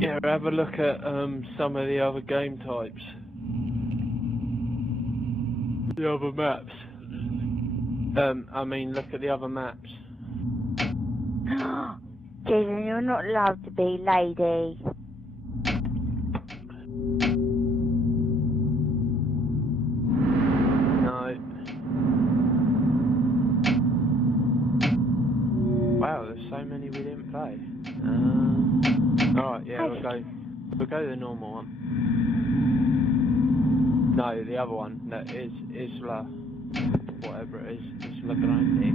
Yeah, have a look at some of the other game types. The other maps. I mean, look at the other maps. Jason, you're not allowed to be, lady. No. Wow, there's so many we didn't play. Alright, yeah, we'll go the normal one. No, the other one, that is Isla, whatever it is, Isla Grande.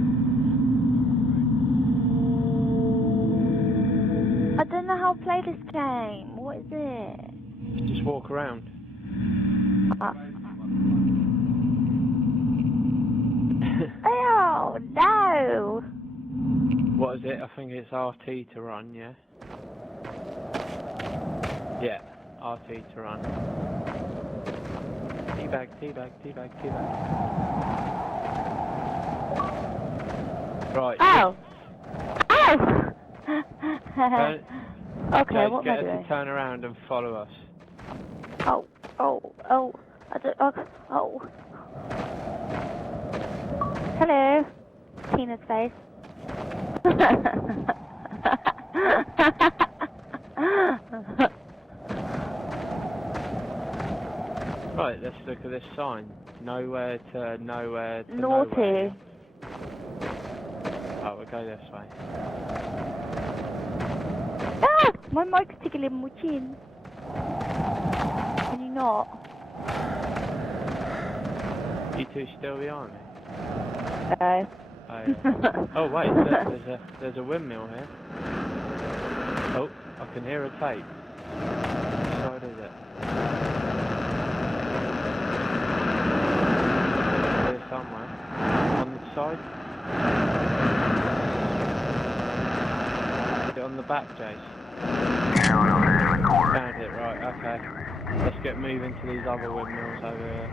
I don't know how to play this game. What is it? Just walk around. Oh, no! What is it? I think it's RT to run, yeah? Yeah, RT to run. Teabag, teabag, teabag, teabag. Right. Oh! Oh! Okay, Jade, what am I get her doing? to turn around and follow us. Oh. I don't, oh. Hello. Tina's face. Right, let's look at this sign. Nowhere to nowhere to Naughty. nowhere. Oh, we'll go this way. Ah! My mic's tickling my chin. Can you not? You two still behind me? No. Oh, yeah. Oh wait, look, there's a windmill here. Oh, I can hear a tape. Which side is it? Here somewhere. On the side? Is it on the back, Jace? Found it, right, okay. Let's get moving to these other windmills over here.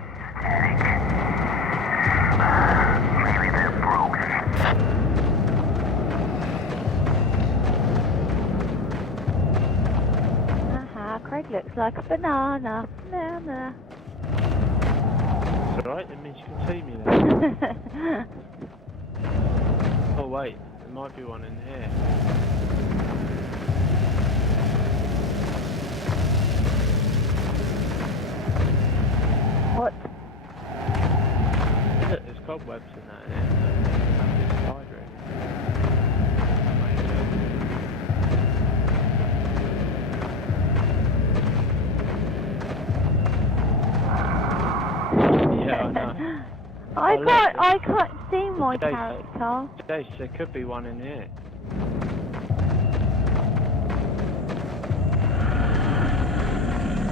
Craig looks like a banana. Banana. It's alright, it means you can see me then. Oh wait, there might be one in here. What? Look, there's cobwebs in that here. It's spider in Yeah, I know. I can't see my character. Jace, there could be one in here.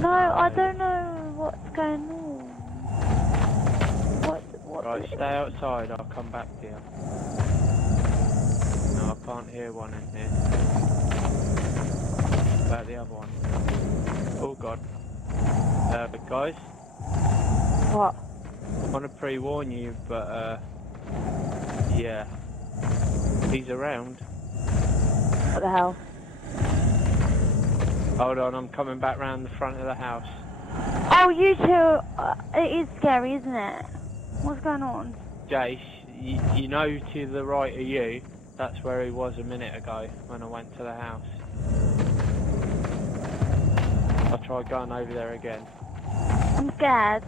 No, I don't know what's going on. What? Right, stay outside, I'll come back to you. No, I can't hear one in here. What about the other one? Oh god. Guys? What? I want to pre-warn you, but yeah. He's around. What the hell? Hold on, I'm coming back round the front of the house. Oh, you two, it is scary, isn't it? What's going on? Jace, you know to the right of you, that's where he was a minute ago when I went to the house. I'll try going over there again. I'm scared.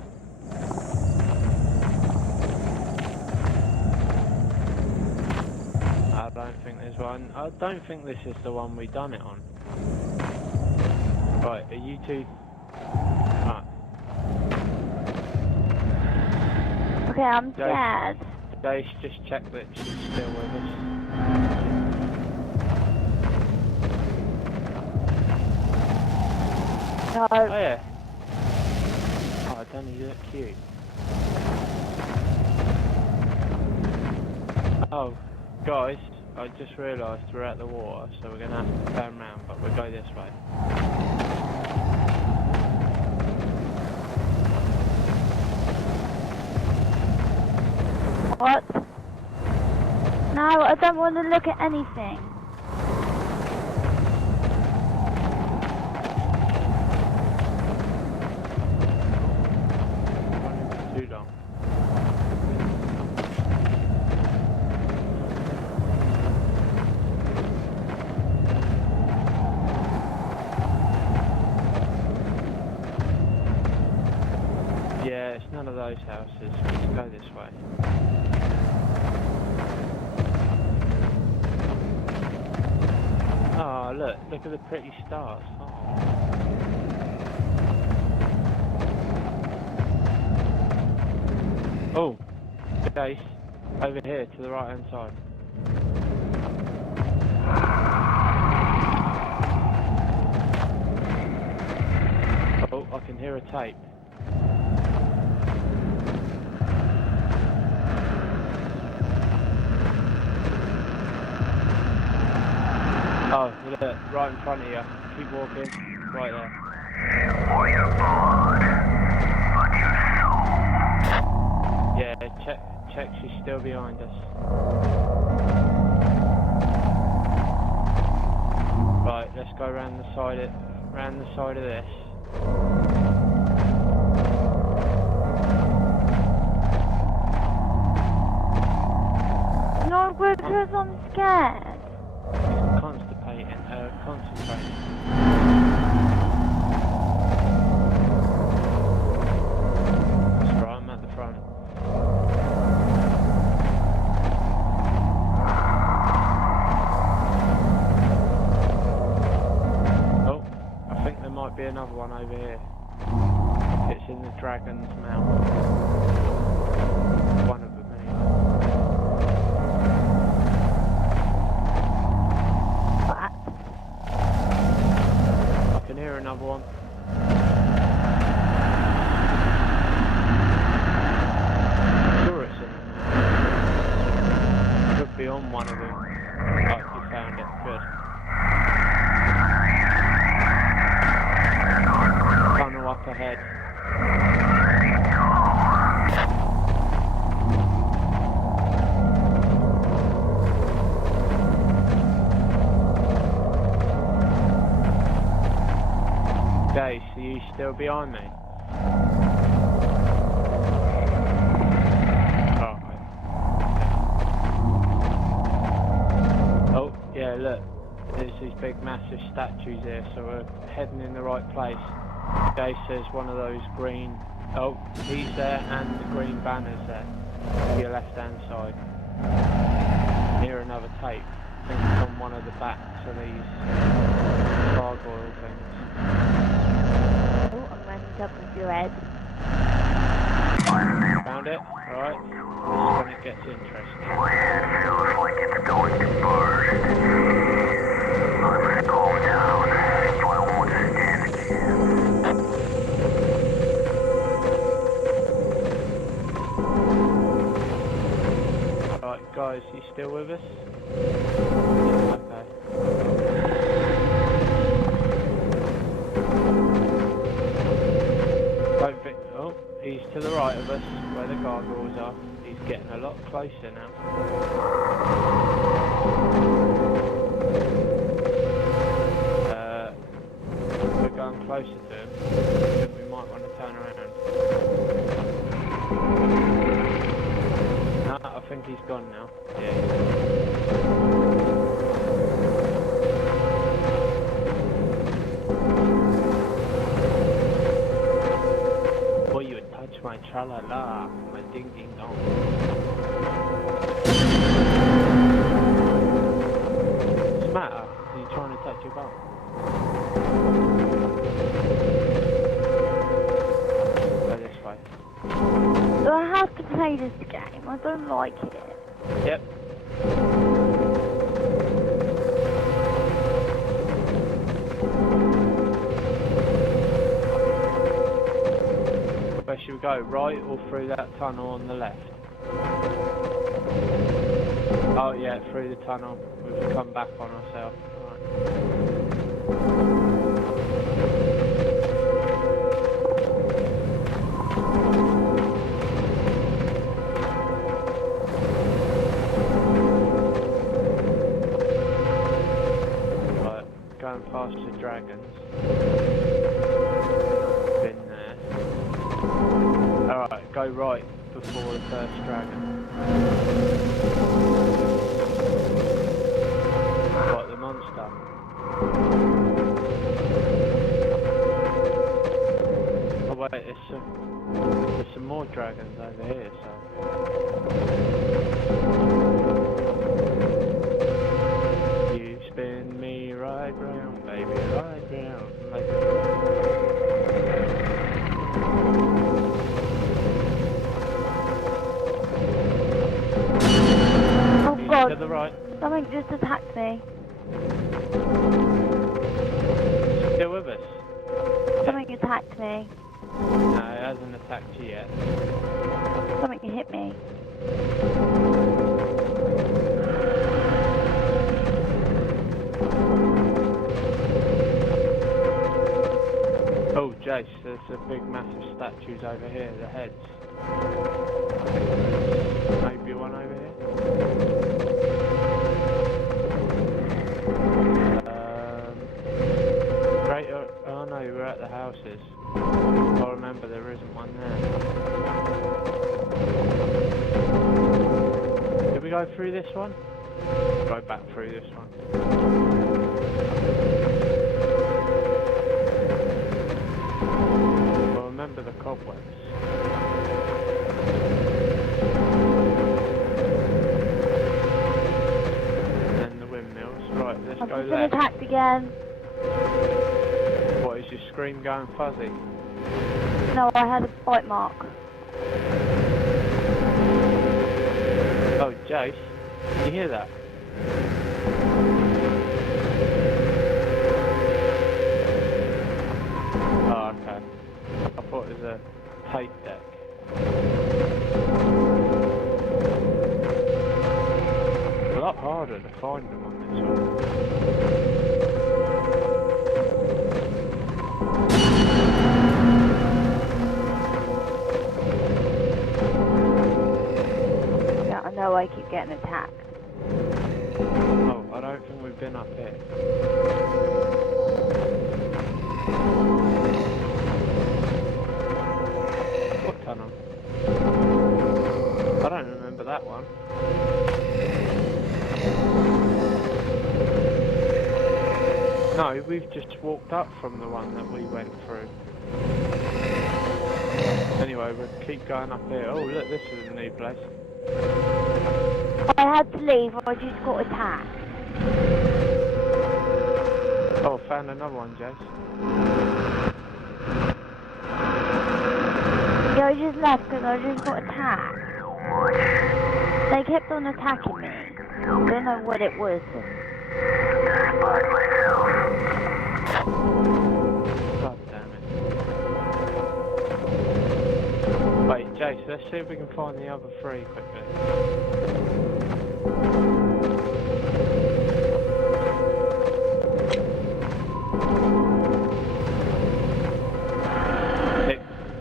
I don't think there's one. I don't think this is the one we done it on. Right, are you two... Right. Okay, I'm scared. Jace, just check that she's still with us. No. Oh yeah. Oh, I don't you look cute. Oh, guys, I just realised we're at the water, so we're going to have to turn around, but we'll go this way. What? No, I don't want to look at anything. those houses. Let's go this way. Oh, look at the pretty stars. Oh, Jace, over here to the right hand side. Oh, I can hear a tape. Oh, look, right in front of you. Keep walking. Right there. Yeah, check she's still behind us. Right, let's go round the side of this. No, because I'm scared. Concentrating. That's right, I'm at the front. Oh, I think there might be another one over here. It's in the dragon's mouth. One of them anyway. I can hear another one. Sure it's in there. Could be on one of them. Right, you found it. Good. Tunnel up ahead. Jace, are you still behind me? Oh, yeah, look. There's these big massive statues here, so we're heading in the right place. Jace says one of those green... Oh, he's there and the green banner's there. To your left hand side. Near another tape. I think it's on one of the backs of these gargoyle things. Oh, I'm running up with your head. Found it? Alright. This is when it gets interesting. Feels like it's going to burst. I'm gonna calm down, so I won't stand a chance. Alright, guys, you still with us? Okay. Oh, he's to the right of us, where the gargoyles are. He's getting a lot closer now. We're going closer to him. I think we might want to turn around. No, I think he's gone now. Yeah, he's gone. My tra-la-la, my ding-ding-dong. What's the matter? Are you trying to touch your bum? Go this way. Do I have to play this game? I don't like it. Yep. Where should we go? Right or through that tunnel on the left? Oh yeah, through the tunnel. We've come back on ourselves. Right, going past the dragons. Been there. Alright, go right before the first dragon. What, the monster? Oh wait, there's some more dragons over here, so... You spin me right round, baby, right round. Oh god, To the right. something just attacked me. Still with us? Something attacked me. No, it hasn't attacked you yet. Something hit me. Oh, Jace, there's a big massive statues over here, the heads. Maybe one over here? Oh no, we're at the houses. I remember there isn't one there. Did we go through this one? Go back through this one. Well, remember the cobwebs. And the windmills. Right, let's I've go just been left. attacked again. What, is your screen going fuzzy? No, I had a bite mark. Oh, Jace, you hear that? Oh, okay. I thought it was a tape deck. It's a lot harder to find them on this one. Yeah, I know I keep getting attacked. Oh, I don't think we've been up here. What tunnel? I don't remember that one. No, we've just walked up from the one that we went through. Anyway, we'll keep going up here. Oh, look, this is a new place. I had to leave, I just got attacked. Oh, found another one, Jace. Yeah, I just left because I just got attacked. They kept on attacking me. I don't know what it was. God damn it. Wait, Jace, let's see if we can find the other three quickly.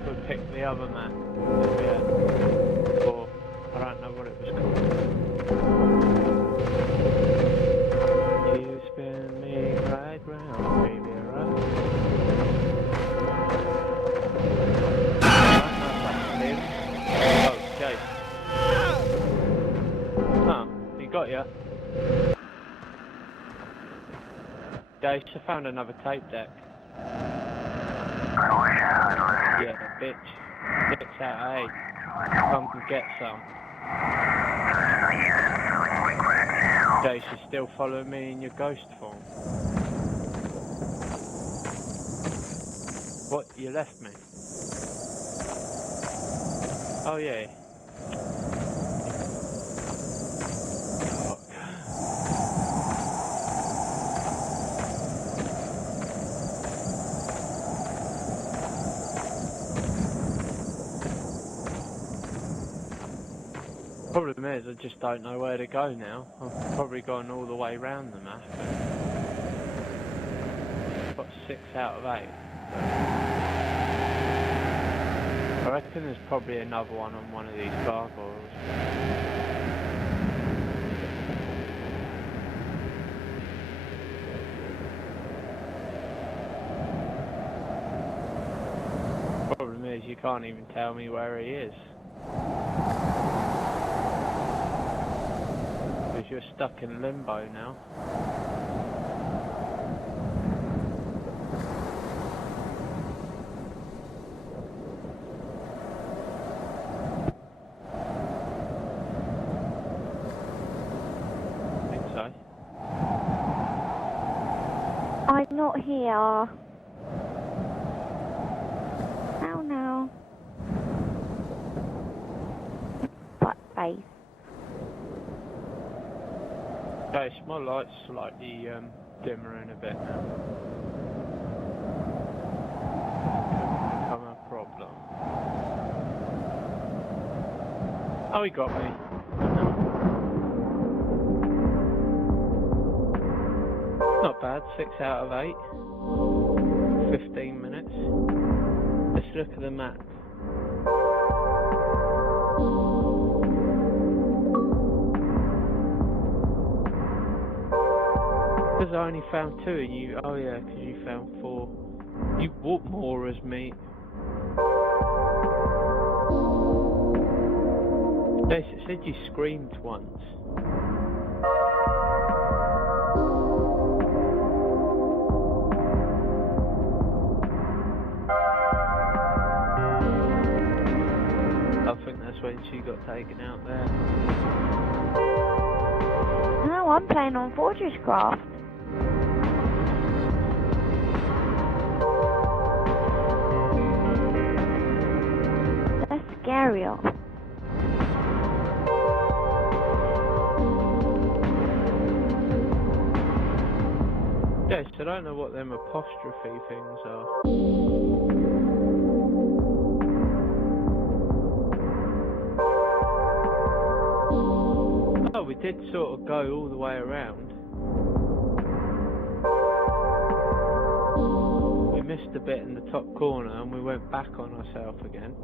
We'll pick the other man. Yeah. Or, I don't know what it was called. You spin me right round, baby, right? Oh, Jace. Oh, he got ya. Jace, I found another tape deck. Yeah, bitch. Bitch out of 8. Come and get some. Jace, you're still following me in your ghost form. What? You left me? Oh yeah. Fuck. Problem is, I just don't know where to go now. I've probably gone all the way around the map. Got 6 out of 8. I reckon there's probably another one on one of these gargoyles. Problem is, you can't even tell me where he is. Because you're stuck in limbo now. I'm not here. Oh no. Butt face. Okay, so my light's slightly dimmer in a bit now. Could become a problem. Oh, he got me. Not bad, 6 out of 8. 15 minutes. Let's look at the map. Because I only found 2 and you... Oh yeah, because you found 4. You walked more as me. Yes, it said you screamed once. I think that's when she got taken out there. No, I'm playing on Fortress Craft. That's scarier. Yes, I don't know what them apostrophe things are. Oh, we did sort of go all the way around. We missed a bit in the top corner and we went back on ourselves again.